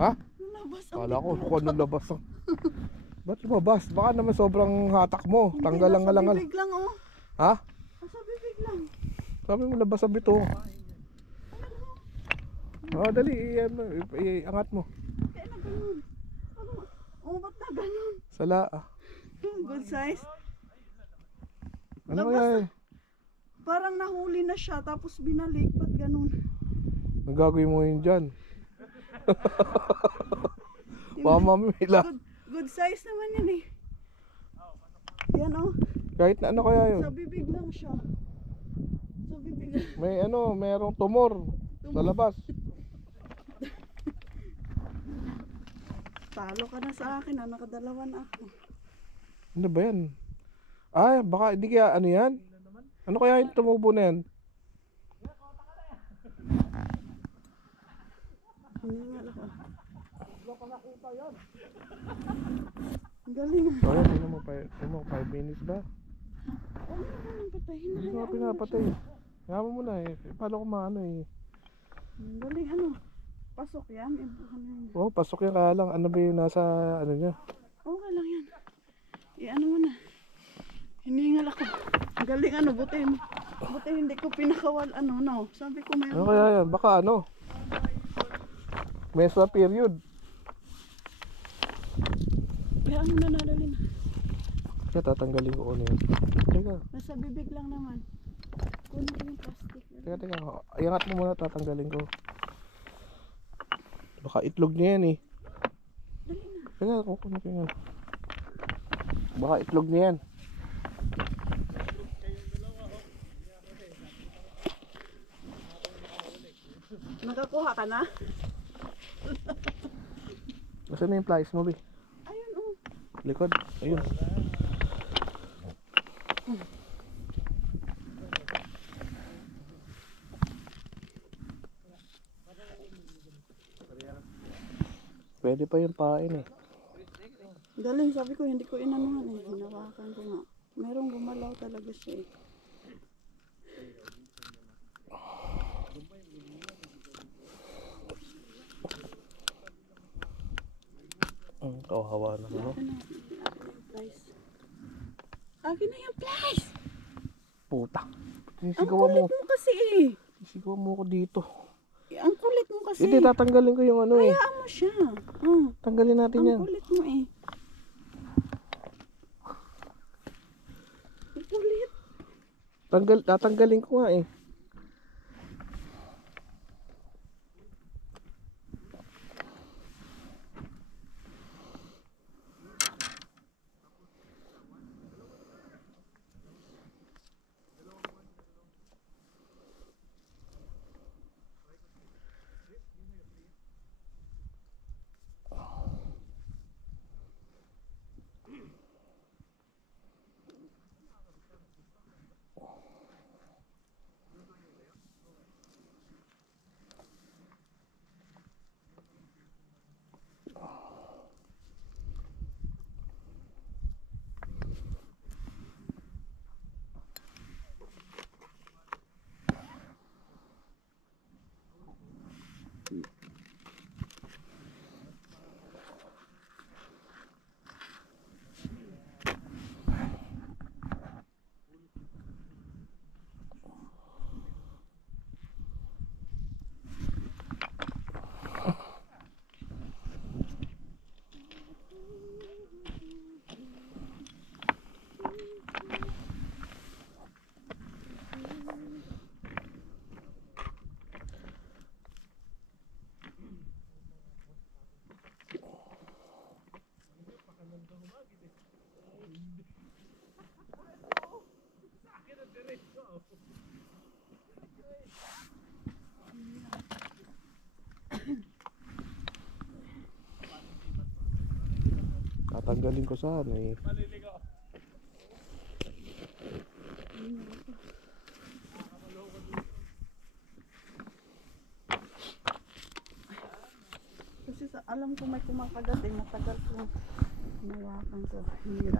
Ha? Lumabas ang Kala ko kung anong labas ang... Ba't lumabas? Baka naman sobrang hatak mo. Tanggal lang lang. Nasa bibig lang oh. Ha? Nasa bibig lang. Sabi mo labas ang bito. Oh, dali, iangat mo. Kaya na ganun. Oh, ba't na ganun? Sala. Good size. Ano Labas kaya eh? Parang nahuli na siya tapos binalik. Ba't ganun? Nagagawin mo yun dyan. Mamamila. Good size naman yan eh. Yan oh. Kahit na ano kaya yun? Sa bibig lang siya. Sa bibig lang. May ano, merong tumor sa labas. Talo ka na sa akin, nakadalawa na ako. Ano ba yan? Ay, baka hindi kaya ano yan? Ano kaya yung tumubo na yan? Hiningal ako. Ang galing ah. Oh, yan, tingnan mo, 5 minutes ba? Ano naman patayin na? Hindi ko pinapatay. Yaman mo na eh. Paano ko maano eh. Ang galing ano? Pasok yan? Oh, pasok yan kaya lang. Ano ba yung nasa ano niya? Okay lang yan. Ano mo na. Hiningal ako. Ang galing ano, buti hindi ko pinakawal ano no. Sabi ko may Ano kaya yan? Baka ano? Mesa period. kaya ano na nadali na. Kaya tatanggalin ko ano yan. Teka. Nasa bibig lang naman. Kunin ko yung plastic. Teka. Iangat mo muna, tatanggalin ko. Baka itlog niya yan eh. Dali na. Teka, kukunin ko yan. Baka itlog niya yan. Nakakuha ka na? Nasaan na yung flies mo, Bi? Ayun oh. Likod. Ayun. Pwede pa yung pain eh. Galing, sabi ko hindi ko inanuhan eh. Hinawakan ko nga. Merong gumalaw talaga siya eh. Kawawa na ano. Akin na yung flies! Puta. Ang Sisigawan kulit mo. mo kasi eh. Sisigawan mo ko dito. Ang kulit mo kasi. Hindi, tatanggalin ko yung ano eh. Hayaan mo siya. Oh. Tanggalin natin Ang yan. kulit mo eh. Ang kulit. Tatanggalin ko nga eh. Tatanggalin ko sana eh. Kasi alam ko may kumakagat eh. Matagal ko nawakan ko. Hira.